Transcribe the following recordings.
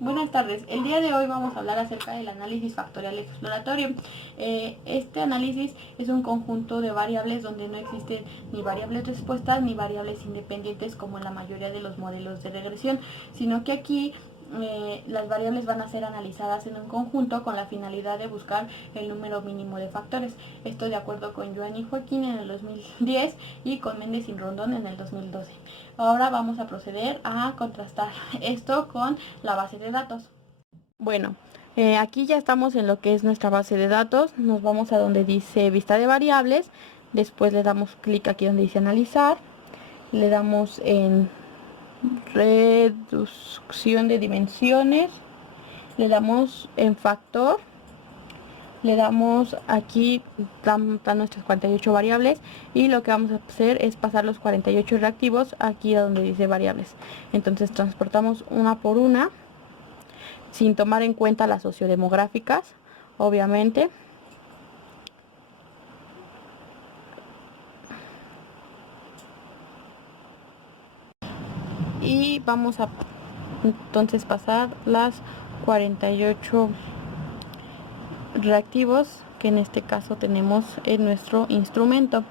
Buenas tardes. El día de hoy vamos a hablar acerca del análisis factorial exploratorio. Este análisis es un conjunto de variables donde no existen ni variables respuestas ni variables independientes como en la mayoría de los modelos de regresión, sino que aquí las variables van a ser analizadas en un conjunto con la finalidad de buscar el número mínimo de factores. Esto de acuerdo con Yuan y Joaquín en el 2010 y con Méndez y Rondón en el 2012. Ahora vamos a proceder a contrastar esto con la base de datos. Bueno, aquí ya estamos en lo que es nuestra base de datos. Nos vamos a donde dice vista de variables. Después le damos clic aquí donde dice analizar. Le damos en reducción de dimensiones, le damos en factor, le damos aquí, están nuestras 48 variables y lo que vamos a hacer es pasar los 48 reactivos aquí a donde dice variables. Entonces transportamos una por una sin tomar en cuenta las sociodemográficas, obviamente. Y vamos a entonces pasar las 48 reactivos que en este caso tenemos en nuestro instrumento.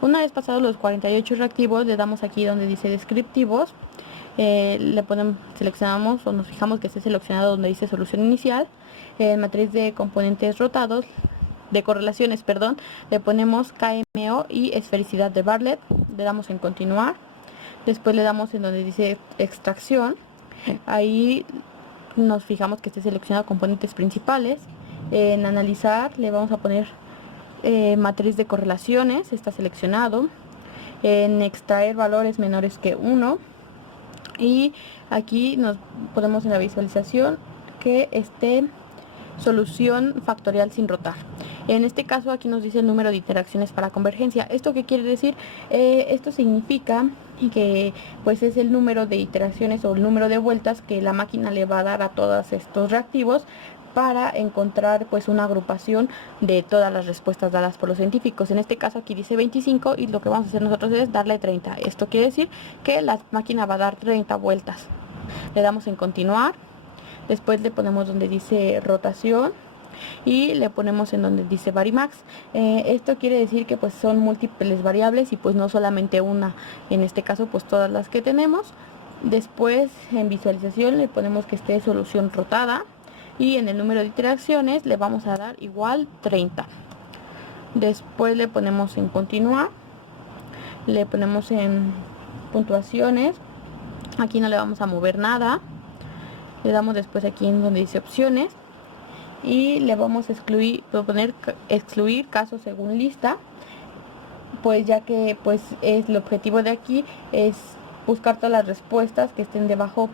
Una vez pasados los 48 reactivos, le damos aquí donde dice descriptivos, seleccionamos o nos fijamos que esté seleccionado donde dice solución inicial, matriz de componentes rotados, de correlaciones, perdón, le ponemos KMO y esfericidad de Bartlett, le damos en continuar, después le damos en donde dice extracción, ahí nos fijamos que esté seleccionado componentes principales, en analizar le vamos a poner matriz de correlaciones, está seleccionado, en extraer valores menores que 1 y aquí nos ponemos en la visualización que esté solución factorial sin rotar. En este caso aquí nos dice el número de interacciones para convergencia. ¿Esto qué quiere decir? Esto significa que pues es el número de iteraciones o el número de vueltas que la máquina le va a dar a todos estos reactivos para encontrar pues una agrupación de todas las respuestas dadas por los científicos. En este caso aquí dice 25 y lo que vamos a hacer nosotros es darle 30. Esto quiere decir que la máquina va a dar 30 vueltas. Le damos en continuar, después le ponemos donde dice rotación y le ponemos en donde dice varimax. Esto quiere decir que pues son múltiples variables y pues no solamente una, en este caso pues todas las que tenemos. Después en visualización le ponemos que esté solución rotada y en el número de interacciones le vamos a dar igual 30. Después le ponemos en continuar, le ponemos en puntuaciones, aquí no le vamos a mover nada, le damos después aquí en donde dice opciones y le vamos a excluir casos según lista, pues ya que pues es el objetivo de aquí es buscar todas las respuestas que estén debajo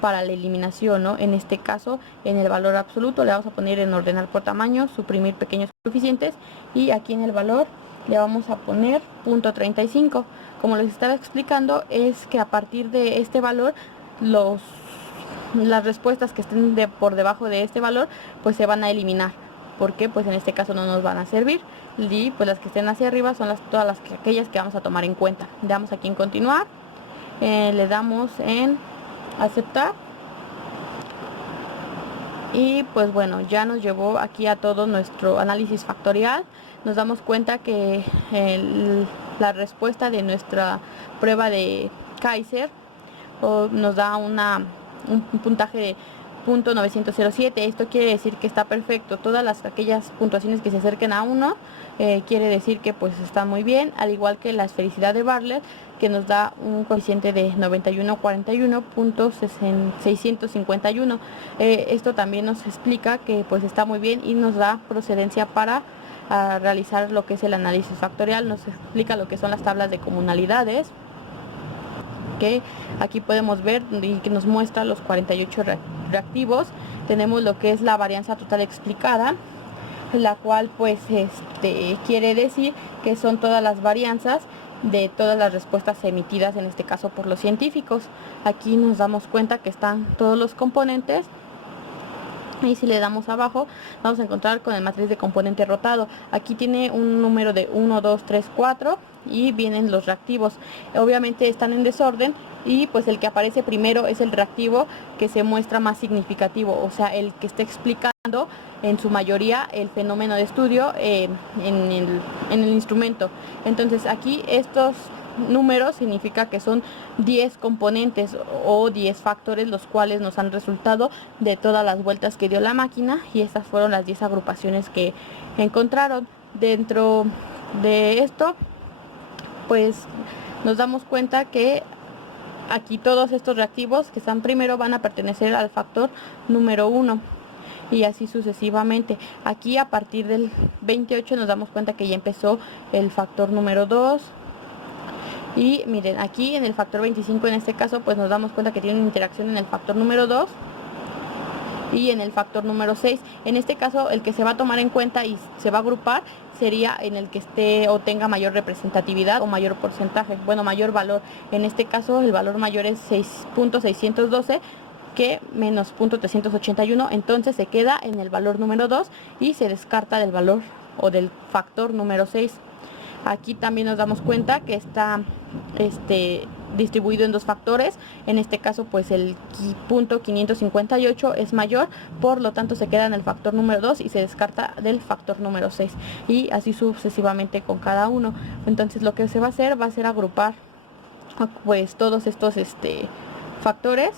para la eliminación, ¿no? En este caso, en el valor absoluto le vamos a poner en ordenar por tamaño, suprimir pequeños coeficientes y aquí en el valor le vamos a poner .35. Como les estaba explicando, es que a partir de este valor las respuestas que estén por debajo de este valor pues se van a eliminar, porque pues en este caso no nos van a servir y pues las que estén hacia arriba son aquellas que vamos a tomar en cuenta. Le damos aquí en continuar, le damos en aceptar y pues bueno, ya nos llevó aquí a todo nuestro análisis factorial. Nos damos cuenta que la respuesta de nuestra prueba de Kaiser nos da un puntaje de .907. Esto quiere decir que está perfecto. Aquellas puntuaciones que se acerquen a 1 quiere decir que pues está muy bien, al igual que la esfericidad de Bartlett, que nos da un coeficiente de 9141.651. Esto también nos explica que pues está muy bien y nos da procedencia para realizar lo que es el análisis factorial. Nos explica lo que son las tablas de comunalidades, que aquí podemos ver y que nos muestra los 48 reactivos. Tenemos lo que es la varianza total explicada, la cual pues quiere decir que son todas las varianzas de todas las respuestas emitidas, en este caso por los científicos. Aquí nos damos cuenta que están todos los componentes Y si le damos abajo, vamos a encontrar con el matriz de componente rotado. Aquí tiene un número de 1, 2, 3, 4 y vienen los reactivos. Obviamente están en desorden y pues el que aparece primero es el reactivo que se muestra más significativo, o sea, el que está explicando en su mayoría el fenómeno de estudio en el instrumento. Entonces aquí estos números significa que son 10 componentes o 10 factores los cuales nos han resultado de todas las vueltas que dio la máquina, y estas fueron las 10 agrupaciones que encontraron. Dentro de esto pues nos damos cuenta que aquí todos estos reactivos que están primero van a pertenecer al factor número 1 y así sucesivamente. Aquí a partir del 28 nos damos cuenta que ya empezó el factor número 2. Y miren, aquí en el factor 25 en este caso pues nos damos cuenta que tiene una interacción en el factor número 2 y en el factor número 6. En este caso el que se va a tomar en cuenta y se va a agrupar sería en el que esté o tenga mayor representatividad o mayor porcentaje, bueno, mayor valor. En este caso el valor mayor es 6.612 que menos 0.381, entonces se queda en el valor número 2 y se descarta del valor o del factor número 6. Aquí también nos damos cuenta que está distribuido en dos factores. En este caso pues el punto 558 es mayor, por lo tanto se queda en el factor número 2 y se descarta del factor número 6 y así sucesivamente con cada uno. Entonces lo que se va a hacer agrupar pues todos estos factores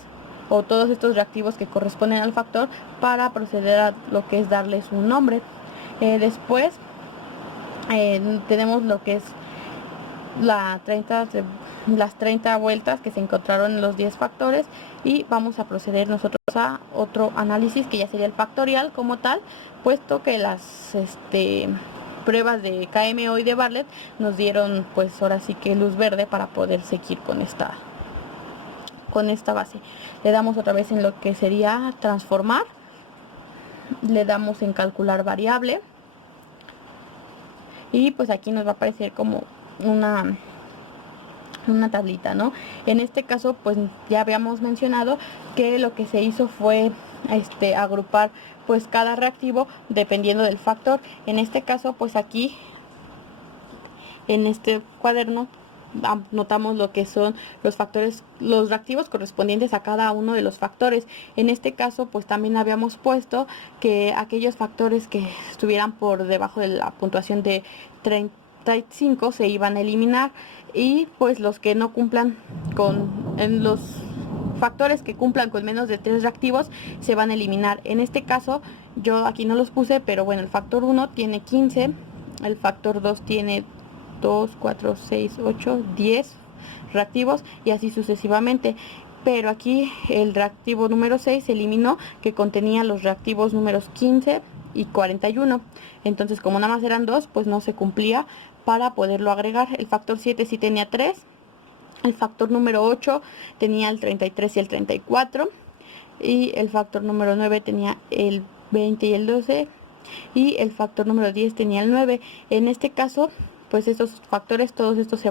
o todos estos reactivos que corresponden al factor para proceder a lo que es darles un nombre. Después tenemos lo que es las 30 vueltas que se encontraron en los 10 factores y vamos a proceder nosotros a otro análisis que ya sería el factorial como tal, puesto que las pruebas de KMO y de Bartlett nos dieron pues ahora sí que luz verde para poder seguir con esta base. Le damos otra vez en lo que sería transformar, le damos en calcular variable y pues aquí nos va a aparecer como una tablita, ¿no? En este caso pues ya habíamos mencionado que lo que se hizo fue agrupar pues cada reactivo dependiendo del factor. En este caso pues aquí en este cuaderno anotamos lo que son los factores, los reactivos correspondientes a cada uno de los factores. En este caso pues también habíamos puesto que aquellos factores que estuvieran por debajo de la puntuación de 35 se iban a eliminar y pues los que no cumplan en los factores que cumplan con menos de 3 reactivos se van a eliminar. En este caso yo aquí no los puse, pero bueno, el factor 1 tiene 15, el factor 2 tiene 2, 4, 6, 8, 10 reactivos y así sucesivamente. Pero aquí el reactivo número 6 se eliminó, que contenía los reactivos números 15 y 41. Entonces como nada más eran 2, pues no se cumplía para poderlo agregar. El factor 7 sí tenía 3. El factor número 8 tenía el 33 y el 34. Y el factor número 9 tenía el 20 y el 12. Y el factor número 10 tenía el 9. En este caso pues estos factores, todos estos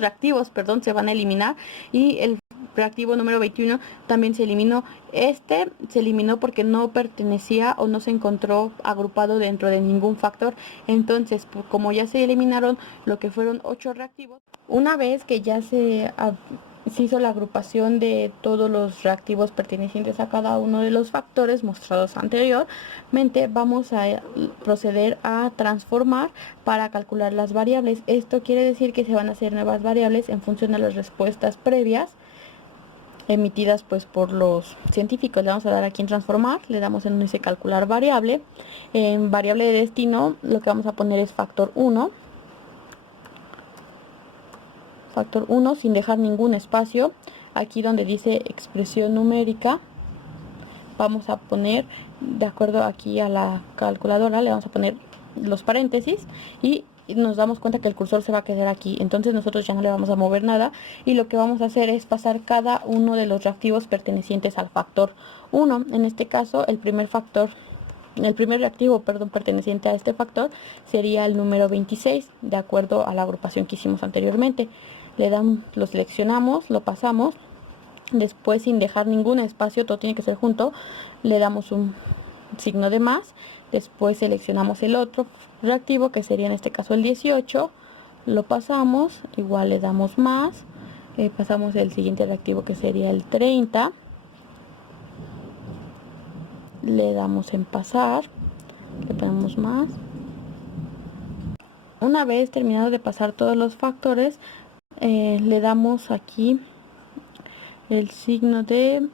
reactivos, perdón, se van a eliminar y el reactivo número 21 también se eliminó. Se eliminó porque no pertenecía o no se encontró agrupado dentro de ningún factor. Entonces, como ya se eliminaron lo que fueron 8 reactivos, una vez que ya se hizo la agrupación de todos los reactivos pertenecientes a cada uno de los factores mostrados anteriormente, vamos a proceder a transformar para calcular las variables. Esto quiere decir que se van a hacer nuevas variables en función de las respuestas previas emitidas pues por los científicos. Le vamos a dar aquí en transformar, le damos en ese calcular variable. En variable de destino lo que vamos a poner es factor 1 sin dejar ningún espacio. Aquí donde dice expresión numérica vamos a poner, de acuerdo aquí a la calculadora, le vamos a poner los paréntesis y nos damos cuenta que el cursor se va a quedar aquí. Entonces nosotros ya no le vamos a mover nada y lo que vamos a hacer es pasar cada uno de los reactivos pertenecientes al factor 1. En este caso el primer reactivo, perteneciente a este factor sería el número 26, de acuerdo a la agrupación que hicimos anteriormente. Lo seleccionamos, lo pasamos Después, sin dejar ningún espacio, todo tiene que ser junto, le damos un signo de más. Después seleccionamos el otro reactivo, que sería en este caso el 18, lo pasamos, igual le damos más, pasamos el siguiente reactivo, que sería el 30, le damos en pasar, le ponemos más. Una vez terminado de pasar todos los factores, le damos aquí el signo de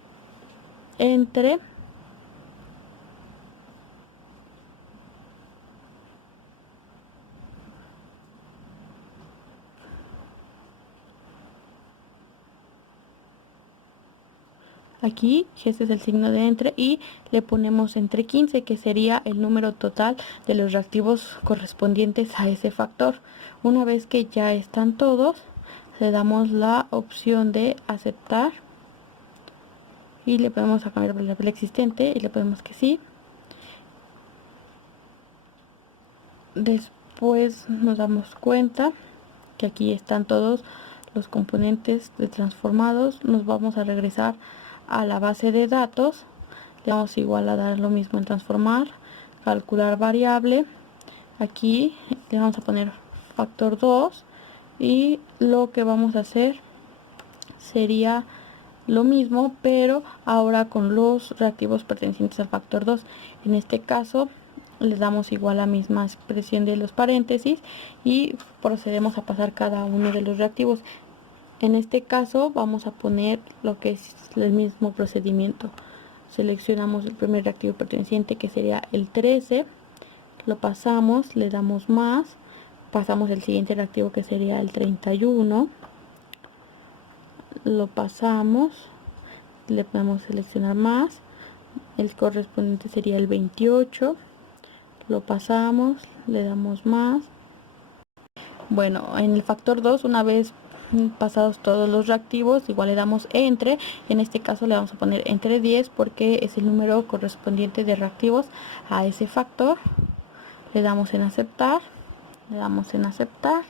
entre. Aquí, este es el signo de entre, y le ponemos entre 15, que sería el número total de los reactivos correspondientes a ese factor. Una vez que ya están todos, le damos la opción de aceptar y le podemos cambiar la variable existente y le ponemos que sí. Después nos damos cuenta que aquí están todos los componentes de transformados. Nos vamos a regresar a la base de datos, le vamos igual a dar lo mismo en transformar, calcular variable. Aquí le vamos a poner factor 2 y lo que vamos a hacer sería lo mismo, pero ahora con los reactivos pertenecientes al factor 2. En este caso le damos igual la misma expresión de los paréntesis y procedemos a pasar cada uno de los reactivos. En este caso vamos a poner lo que es el mismo procedimiento. Seleccionamos el primer reactivo perteneciente, que sería el 13, lo pasamos, le damos más, pasamos el siguiente reactivo, que sería el 31, lo pasamos, le podemos seleccionar más, el correspondiente sería el 28, lo pasamos, le damos más. Bueno, en el factor 2, una vez pasados todos los reactivos, igual le damos entre. En este caso le vamos a poner entre 10 porque es el número correspondiente de reactivos a ese factor. Le damos en aceptar, le damos en aceptar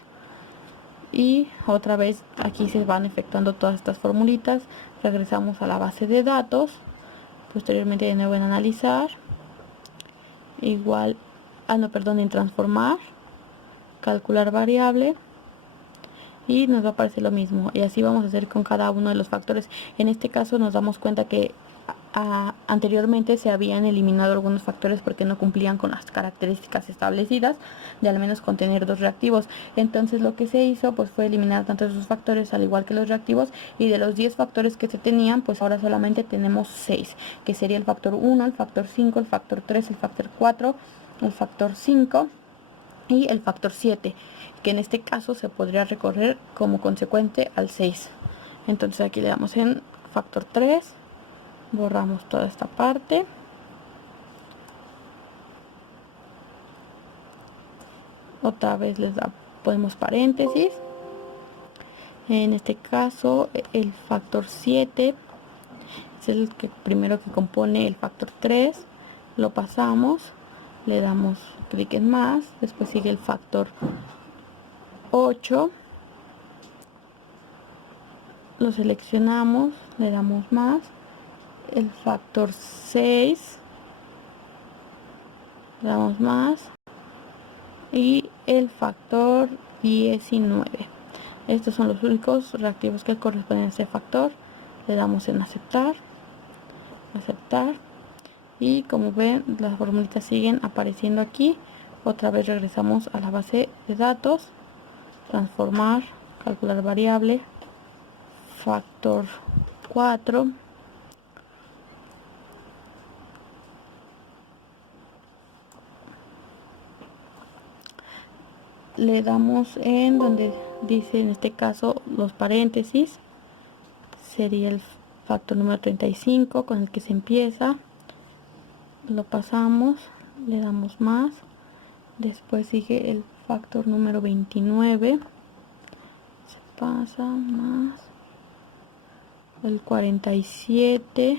y otra vez aquí se van efectuando todas estas formulitas. Regresamos a la base de datos, posteriormente de nuevo en analizar, igual, en transformar, calcular variable, y nos va a aparecer lo mismo, y así vamos a hacer con cada uno de los factores. En este caso nos damos cuenta que anteriormente se habían eliminado algunos factores porque no cumplían con las características establecidas de al menos contener dos reactivos. Entonces lo que se hizo pues fue eliminar tantos esos factores al igual que los reactivos, y de los 10 factores que se tenían, pues ahora solamente tenemos 6, que sería el factor 1, el factor 5, el factor 3, el factor 4, el factor 5 y el factor 7, que en este caso se podría recorrer como consecuente al 6. Entonces aquí le damos en factor 3, borramos toda esta parte, otra vez les ponemos paréntesis. En este caso el factor 7 es el que primero que compone el factor 3, lo pasamos, le damos clic en más, después sigue el factor 8, lo seleccionamos, le damos más, el factor 6, le damos más, y el factor 19. Estos son los únicos reactivos que corresponden a ese factor. Le damos en aceptar, aceptar, y como ven las formulitas siguen apareciendo aquí. Otra vez regresamos a la base de datos, transformar, calcular variable, factor 4, le damos en donde dice en este caso los paréntesis, sería el factor número 35 con el que se empieza, lo pasamos, le damos más, después sigue el factor número 29, se pasa más, el 47,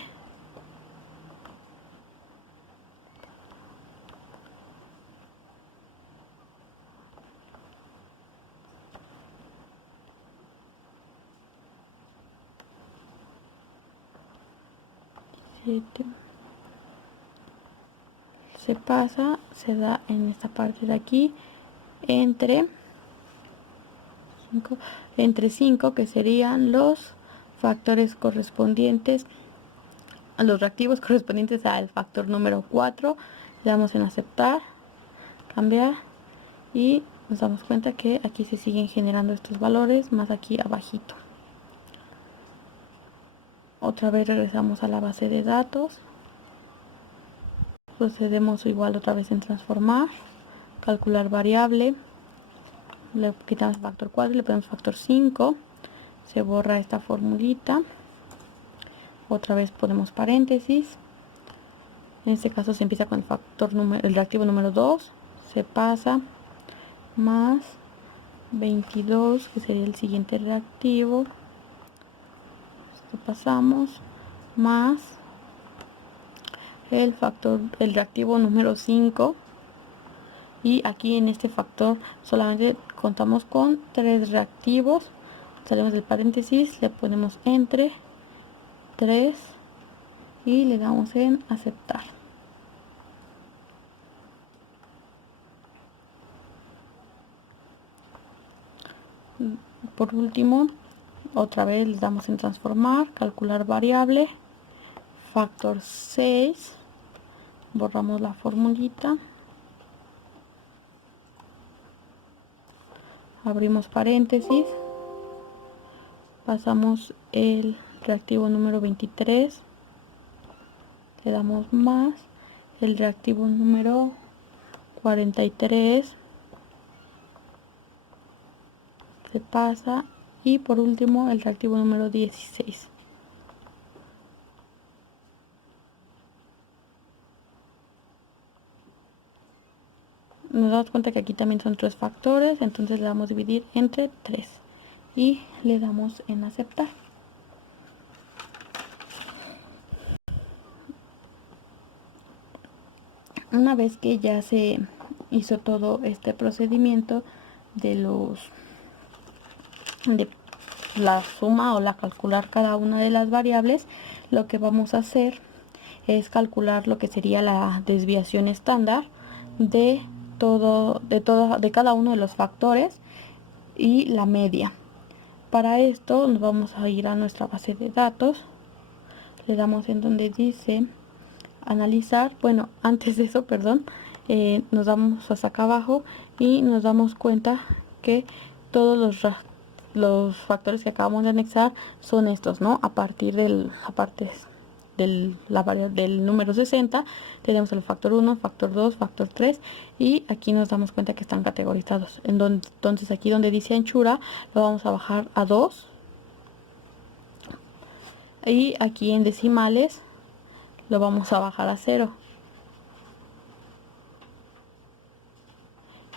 7 se pasa, se da en esta parte de aquí entre 5, que serían los factores correspondientes a los reactivos correspondientes al factor número 4. Le damos en aceptar, cambiar, y nos damos cuenta que aquí se siguen generando estos valores más aquí abajito. Otra vez regresamos a la base de datos, procedemos igual otra vez en transformar, calcular variable, le quitamos el factor 4 y le ponemos factor 5, se borra esta formulita, otra vez ponemos paréntesis, en este caso se empieza con el reactivo número 2, se pasa, más 22, que sería el siguiente reactivo, esto pasamos, más el reactivo número 5, y aquí en este factor solamente contamos con 3 reactivos, salimos del paréntesis, le ponemos entre 3 y le damos en aceptar. Por último, otra vez le damos en transformar, calcular variable, factor 6, borramos la formulita, abrimos paréntesis, pasamos el reactivo número 23, le damos más el reactivo número 43, se pasa, y por último el reactivo número 16. Nos damos cuenta que aquí también son 3 factores, entonces le damos a dividir entre 3 y le damos en aceptar. Una vez que ya se hizo todo este procedimiento de la suma o la calcular cada una de las variables, lo que vamos a hacer es calcular lo que sería la desviación estándar de cada uno de los factores y la media. Para esto nos vamos a ir a nuestra base de datos, le damos en donde dice analizar, bueno, antes de eso, perdón, nos damos hasta acá abajo y nos damos cuenta que todos los factores que acabamos de anexar son estos, ¿no? A partir del número 60 tenemos el factor 1, factor 2, factor 3, y aquí nos damos cuenta que están categorizados. Entonces aquí donde dice anchura lo vamos a bajar a 2, y aquí en decimales lo vamos a bajar a 0.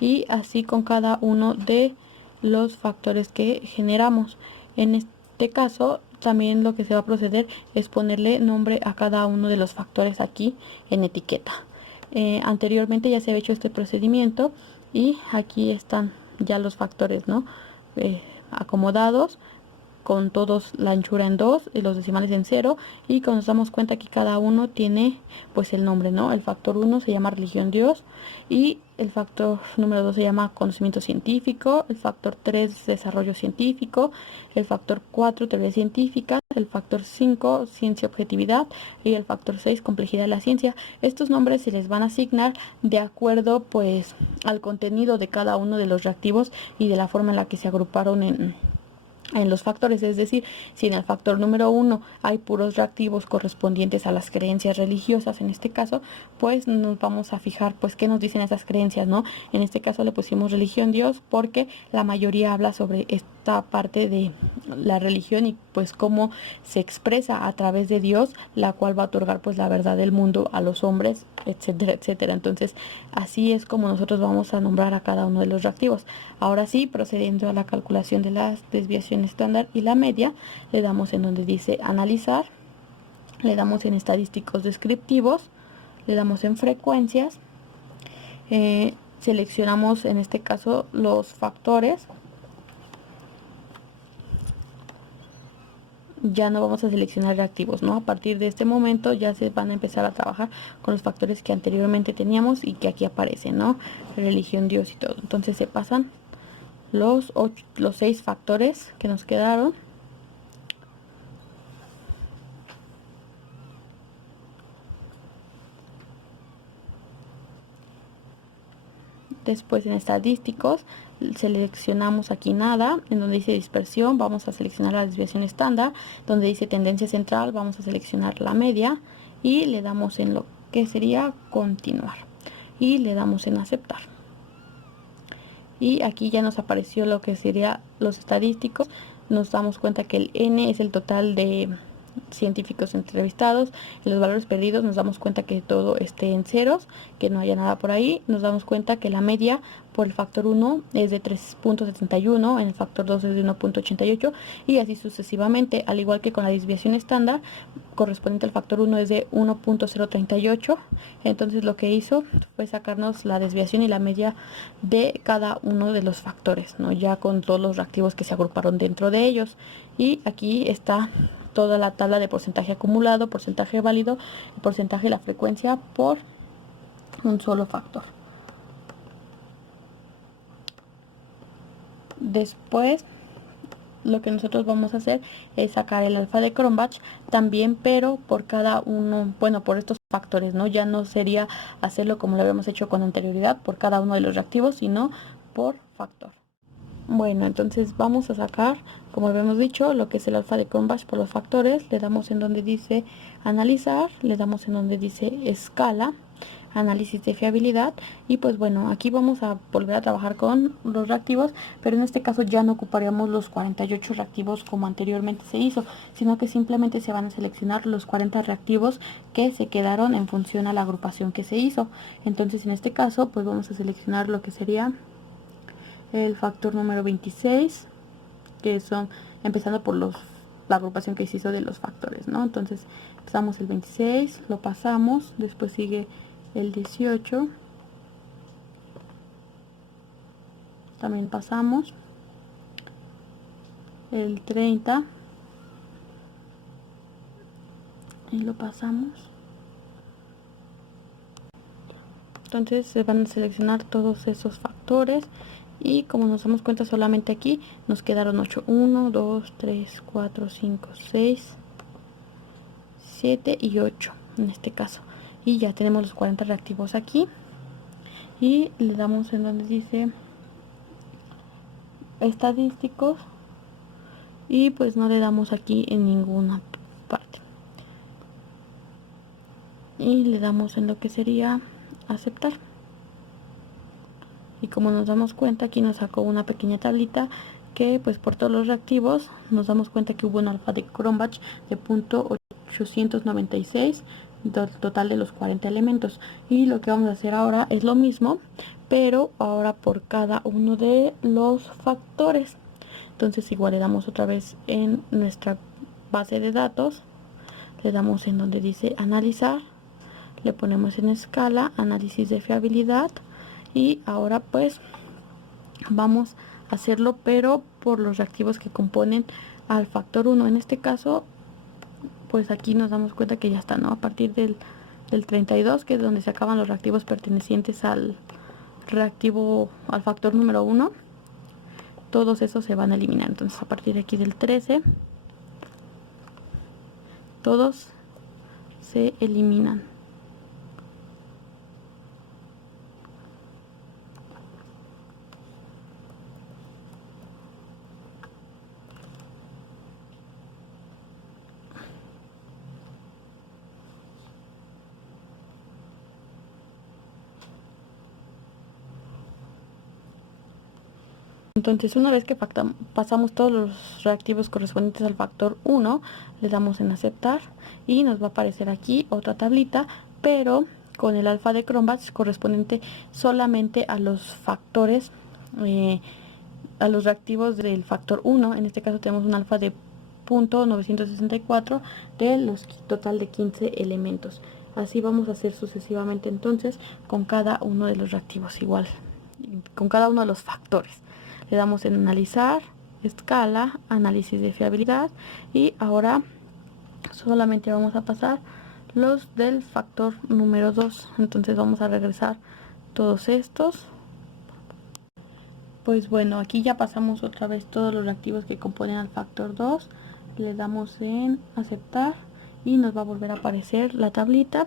Y así con cada uno de los factores que generamos. En este caso también lo que se va a proceder es ponerle nombre a cada uno de los factores aquí en etiqueta. Anteriormente ya se había hecho este procedimiento y aquí están ya los factores, ¿no? Acomodados, con todos la anchura en 2 y los decimales en 0, y cuando nos damos cuenta que cada uno tiene pues el nombre, ¿no? El factor 1 se llama religión Dios, y el factor número 2 se llama conocimiento científico, el factor 3 desarrollo científico, el factor 4 teoría científica, el factor 5 ciencia objetividad, y el factor 6 complejidad de la ciencia. Estos nombres se les van a asignar de acuerdo pues al contenido de cada uno de los reactivos y de la forma en la que se agruparon en los factores. Es decir, si en el factor número 1 hay puros reactivos correspondientes a las creencias religiosas, en este caso, pues nos vamos a fijar pues qué nos dicen esas creencias, ¿no? En este caso le pusimos religión Dios porque la mayoría habla sobre esta parte de la religión y pues cómo se expresa a través de Dios, la cual va a otorgar pues la verdad del mundo a los hombres, etcétera, etcétera. Entonces así es como nosotros vamos a nombrar a cada uno de los reactivos. Ahora sí, procediendo a la calculación de la desviación estándar y la media, le damos en donde dice analizar, le damos en estadísticos descriptivos, le damos en frecuencias, seleccionamos en este caso los factores, ya no vamos a seleccionar reactivos, ¿no? A partir de este momento ya se van a empezar a trabajar con los factores que anteriormente teníamos y que aquí aparecen, ¿no? Religión, Dios y todo. Entonces se pasan los 6 factores que nos quedaron. Después en estadísticos seleccionamos aquí nada, en donde dice dispersión vamos a seleccionar la desviación estándar, donde dice tendencia central vamos a seleccionar la media y le damos en lo que sería continuar y le damos en aceptar. Y aquí ya nos apareció lo que sería los estadísticos. Nos damos cuenta que el N es el total de científicos entrevistados. En los valores perdidos nos damos cuenta que todo esté en ceros, que no haya nada por ahí. Nos damos cuenta que la media por el factor 1 es de 3.71, en el factor 2 es de 1.88 y así sucesivamente, al igual que con la desviación estándar correspondiente al factor 1 es de 1.038. Entonces lo que hizo fue sacarnos la desviación y la media de cada uno de los factores, ¿no? Ya con todos los reactivos que se agruparon dentro de ellos. Y aquí está toda la tabla de porcentaje acumulado, porcentaje válido, porcentaje de la frecuencia por un solo factor. Después lo que nosotros vamos a hacer es sacar el alfa de Cronbach también, pero por cada uno, bueno, por estos factores, ¿no? Ya no sería hacerlo como lo habíamos hecho con anterioridad, por cada uno de los reactivos, sino por factor. Bueno, entonces vamos a sacar, como habíamos dicho, lo que es el alfa de Cronbach por los factores. Le damos en donde dice analizar, le damos en donde dice escala, análisis de fiabilidad y pues bueno, aquí vamos a volver a trabajar con los reactivos, pero en este caso ya no ocuparíamos los 48 reactivos como anteriormente se hizo, sino que simplemente se van a seleccionar los 40 reactivos que se quedaron en función a la agrupación que se hizo. Entonces en este caso pues vamos a seleccionar lo que sería el factor número 26, que son empezando por la agrupación que se hizo de los factores, ¿no? Entonces empezamos el 26, lo pasamos, después sigue el 18, también pasamos el 30 y lo pasamos. Entonces se van a seleccionar todos esos factores y como nos damos cuenta solamente aquí nos quedaron 8, 1, 2, 3, 4, 5, 6, 7 y 8 en este caso. Y ya tenemos los 40 reactivos aquí y le damos en donde dice estadísticos y pues no le damos aquí en ninguna parte y le damos en lo que sería aceptar. Y como nos damos cuenta, aquí nos sacó una pequeña tablita que pues por todos los reactivos nos damos cuenta que hubo un alfa de Cronbach de 0.896 del total de los 40 elementos. Y lo que vamos a hacer ahora es lo mismo, pero ahora por cada uno de los factores. Entonces igual le damos otra vez en nuestra base de datos, le damos en donde dice analizar, le ponemos en escala, análisis de fiabilidad. Y ahora pues vamos a hacerlo, pero por los reactivos que componen al factor 1. En este caso, pues aquí nos damos cuenta que ya está, ¿no? A partir del 32, que es donde se acaban los reactivos pertenecientes al reactivo, al factor número 1, todos esos se van a eliminar. Entonces a partir de aquí del 13, todos se eliminan. Entonces una vez que pasamos todos los reactivos correspondientes al factor 1, le damos en aceptar y nos va a aparecer aquí otra tablita, pero con el alfa de Cronbach correspondiente solamente a los factores, a los reactivos del factor 1. En este caso tenemos un alfa de 0.964 de los total de 15 elementos. Así vamos a hacer sucesivamente entonces con cada uno de los reactivos, igual con cada uno de los factores. Le damos en analizar, escala, análisis de fiabilidad, y ahora solamente vamos a pasar los del factor número 2. Entonces vamos a regresar todos estos. Pues bueno, aquí ya pasamos otra vez todos los reactivos que componen al factor 2. Le damos en aceptar y nos va a volver a aparecer la tablita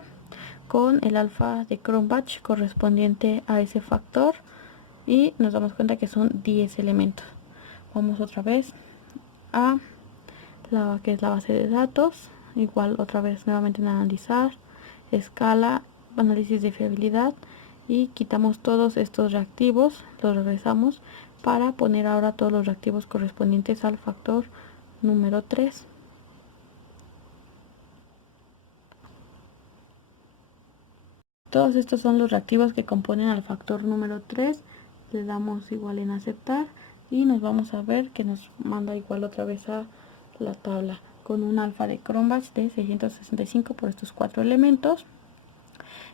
con el alfa de Cronbach correspondiente a ese factor, y nos damos cuenta que son 10 elementos. Vamos otra vez a la que es la base de datos, igual otra vez nuevamente en analizar, escala, análisis de fiabilidad, y quitamos todos estos reactivos, los regresamos para poner ahora todos los reactivos correspondientes al factor número 3. Todos estos son los reactivos que componen al factor número 3. Le damos igual en aceptar y nos vamos a ver que nos manda igual otra vez a la tabla con un alfa de Cronbach de 665 por estos 4 elementos.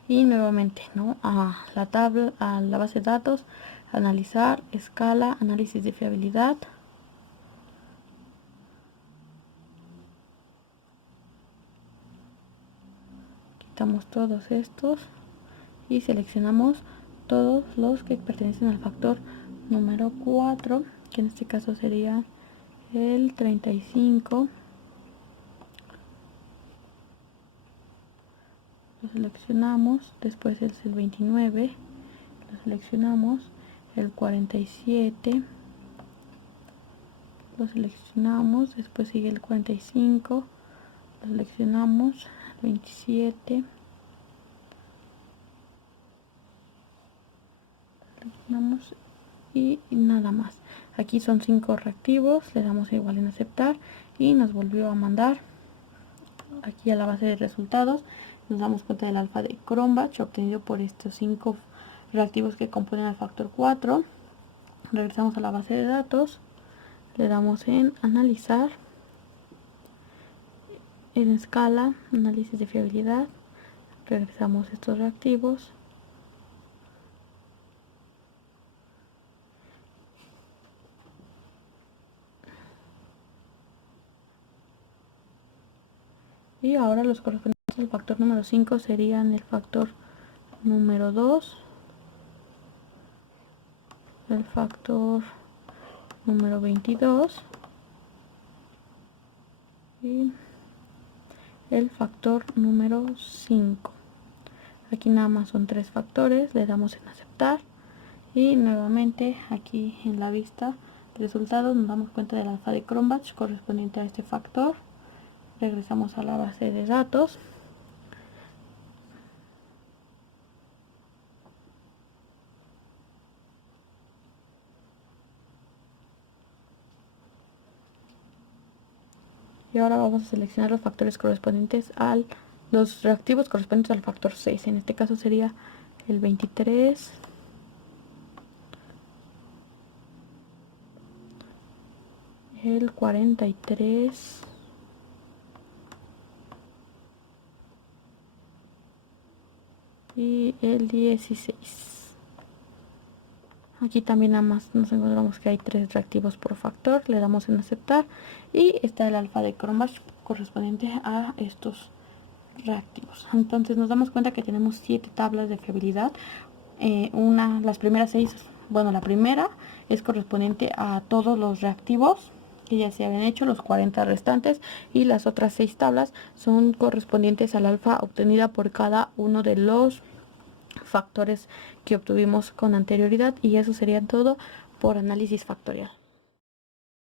Y nuevamente, ¿no?, a la tabla, a la base de datos, analizar, escala, análisis de fiabilidad. Quitamos todos estos y seleccionamos todos los que pertenecen al factor número 4, que en este caso sería el 35. Lo seleccionamos, después es el 29, lo seleccionamos, el 47, lo seleccionamos, después sigue el 45, lo seleccionamos, el 27, seleccionamos y nada más. Aquí son 5 reactivos, le damos igual en aceptar y nos volvió a mandar aquí a la base de resultados. Nos damos cuenta del alfa de Cronbach obtenido por estos 5 reactivos que componen al factor 4. Regresamos a la base de datos, le damos en analizar, en escala, análisis de fiabilidad, regresamos estos reactivos y ahora los correspondientes al factor número 5 serían el factor número 2, el factor número 22 y el factor número 5. Aquí nada más son 3 factores, le damos en aceptar y nuevamente aquí en la vista de resultados nos damos cuenta del alfa de Cronbach correspondiente a este factor. Regresamos a la base de datos, y ahora vamos a seleccionar los factores correspondientes los reactivos correspondientes al factor 6. En este caso sería el 23, el 43 y el 16. Aquí también nada más nos encontramos que hay 3 reactivos por factor, le damos en aceptar y está el alfa de Cronbach correspondiente a estos reactivos. Entonces nos damos cuenta que tenemos 7 tablas de fiabilidad. Las primeras 6, bueno, la primera es correspondiente a todos los reactivos que ya se habían hecho, los 40 restantes, y las otras 6 tablas son correspondientes al alfa obtenida por cada uno de los factores que obtuvimos con anterioridad, y eso sería todo por análisis factorial.